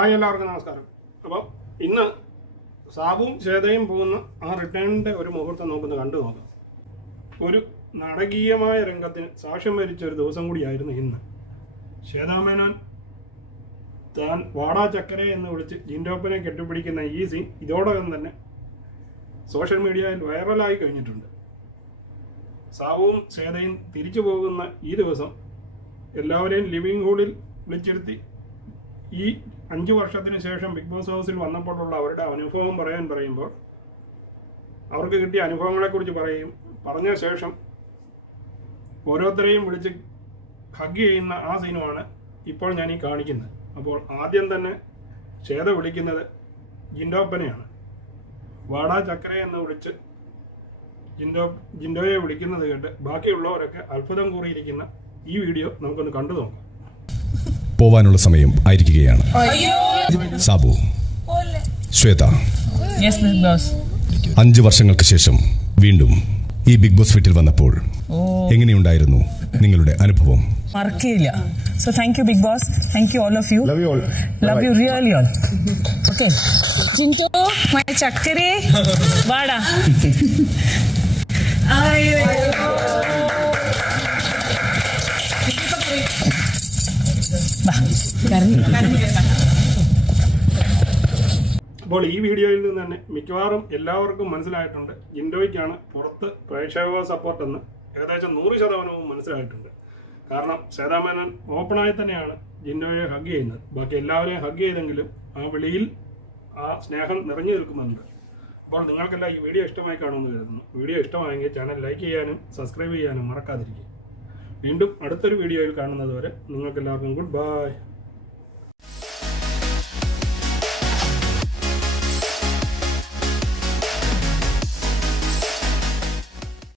Hi, എല്ലാവർക്കും നമസ്കാരം. അപ്പം ഇന്ന് സാബുവും ശ്വേതയും പോകുന്ന ആ റിട്ടേണിൻ്റെ ഒരു മുഹൂർത്തം നമുക്കൊന്ന് കണ്ടു നോക്കാം. ഒരു നാടകീയമായ രംഗത്തിന് സാക്ഷ്യം വരിച്ച ഒരു ദിവസം കൂടിയായിരുന്നു ഇന്ന്. ശ്വേതാമേനോൻ താൻ വാടാ ചക്കരെ എന്ന് വിളിച്ച് ജിൻഡോപ്പനെ കെട്ടിപ്പിടിക്കുന്ന ഈ സീൻ ഇതോടകം തന്നെ സോഷ്യൽ മീഡിയയിൽ വൈറലായി കഴിഞ്ഞിട്ടുണ്ട്. സാബുവും ശ്വേതയും തിരിച്ചു പോകുന്ന ഈ ദിവസം എല്ലാവരെയും ലിവിംഗ് ഹോളിൽ വിളിച്ചിരുത്തി ഈ 5 വർഷത്തിന് ശേഷം ബിഗ് ബോസ് ഹൗസിൽ വന്നപ്പോഴുള്ള അവരുടെ അനുഭവം പറയുമ്പോൾ അവർക്ക് കിട്ടിയ അനുഭവങ്ങളെക്കുറിച്ച് പറഞ്ഞ ശേഷം ഓരോരുത്തരെയും വിളിച്ച് ഹഗ് ചെയ്യുന്ന ആ സീനുമാണ് ഇപ്പോൾ ഞാൻ ഈ കാണിക്കുന്നത്. അപ്പോൾ ആദ്യം തന്നെ ശ്വേത വിളിക്കുന്നത് ജിൻഡോപ്പനെയാണ്. വാടാ ചക്കര എന്ന് വിളിച്ച് ജിൻഡോയെ വിളിക്കുന്നത് കേട്ട് ബാക്കിയുള്ളവരൊക്കെ അത്ഭുതം കൂറിയിരിക്കുന്ന ഈ വീഡിയോ നമുക്കൊന്ന് കണ്ടു നോക്കാം. പോവാനുള്ള സമയം ആയിരിക്കുകയാണ്. സാബു, ശ്വേത, 5 വർഷങ്ങൾക്ക് ശേഷം വീണ്ടും ഈ ബിഗ് ബോസ് വീട്ടിൽ വന്നപ്പോൾ എങ്ങനെയുണ്ടായിരുന്നു നിങ്ങളുടെ അനുഭവം? മറക്കില്ല. So thank you Big Boss, thank you all of you. Love you all. Love you really all. Okay. Jinto, my chakkare, vada. അപ്പോൾ ഈ വീഡിയോയിൽ നിന്ന് തന്നെ മിക്കവാറും എല്ലാവർക്കും മനസ്സിലായിട്ടുണ്ട് ജിൻഡോയ്ക്കാണ് പുറത്ത് പ്രേക്ഷക സപ്പോർട്ട് എന്ന് ഏകദേശം 100% മനസ്സിലായിട്ടുണ്ട്. കാരണം ശ്വേതാമേനോൻ ഓപ്പണായി തന്നെയാണ് ജിൻഡോയെ ഹഗ് ചെയ്യുന്നത്. ബാക്കി എല്ലാവരെയും ഹഗ് ചെയ്തെങ്കിലും ആ വിളിയിൽ ആ സ്നേഹം നിറഞ്ഞു നിൽക്കുന്നുണ്ട്. അപ്പോൾ നിങ്ങൾക്കെല്ലാം ഈ വീഡിയോ ഇഷ്ടമായി കാണുമെന്ന് കരുതുന്നു. വീഡിയോ ഇഷ്ടമായെങ്കിൽ ചാനൽ ലൈക്ക് ചെയ്യാനും സബ്സ്ക്രൈബ് ചെയ്യാനും മറക്കാതിരിക്കുക. വീണ്ടും അടുത്തൊരു വീഡിയോയിൽ കാണുന്നത് വരെ നിങ്ങൾക്കെല്ലാവർക്കും ഗുഡ് ബൈ.